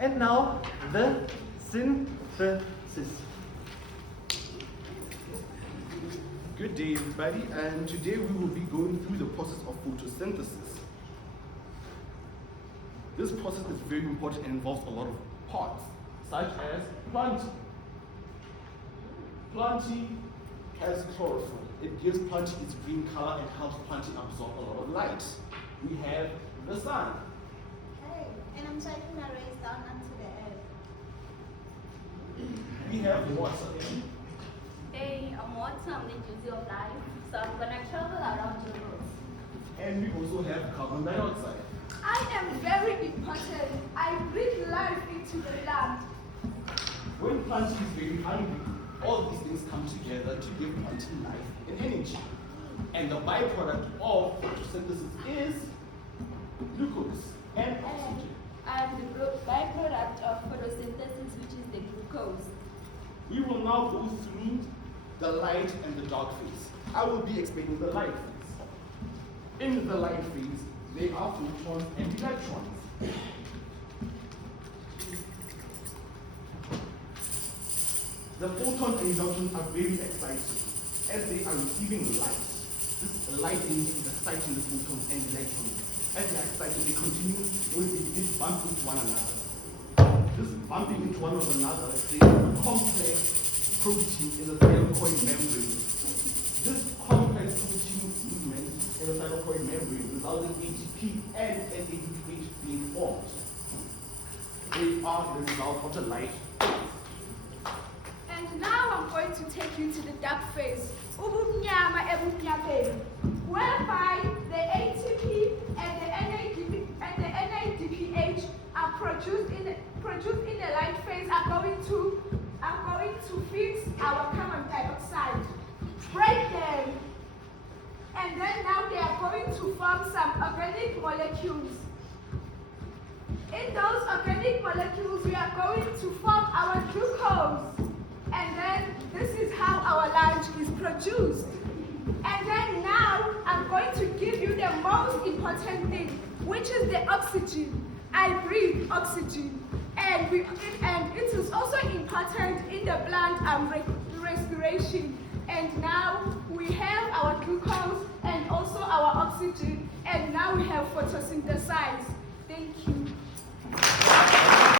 And now the synthesis. Good day, everybody, and today we will be going through the process of photosynthesis. This process is very important and involves a lot of parts, such as planting. Planting has chlorophyll. It gives planting its green color and helps planting absorb a lot of light. We have the sun. Hey, and I'm taking my rays down onto the earth. We have water. Hey, I'm water, I'm the juice of life, so I'm gonna travel around the world. And we also have carbon dioxide. I am very important. I breathe life into the land. When planting is very hungry, all these things come together to give planting life and energy. And the byproduct of photosynthesis is glucose and oxygen. And the byproduct of photosynthesis, which is the glucose. We will now go through the light and the dark phase. I will be explaining the light phase. In the light phase, there are photons and electrons. The photons and electrons are very excited as they are receiving light. This light is exciting the photons and electrons. As they are excited, they continue with this bump into one another. This bumping into one another creates a complex protein in the thylakoid membrane. This complex protein movement in the thylakoid membrane results in ATP and NADPH being formed. They are the result of the light. And now I'm going to take you to the dark phase, whereby the ATP and the NADPH are produced in the light phase are going to fix our carbon dioxide, break them, and then now they are going to form some organic molecules. In those organic molecules, we are going to form our glucose. And then this is how our lunch is produced. And then now I'm going to give you the most important thing, which is the oxygen. I breathe oxygen. And it is also important in the plant respiration. And now we have our glucose and also our oxygen. And now we have photosynthesized. Thank you.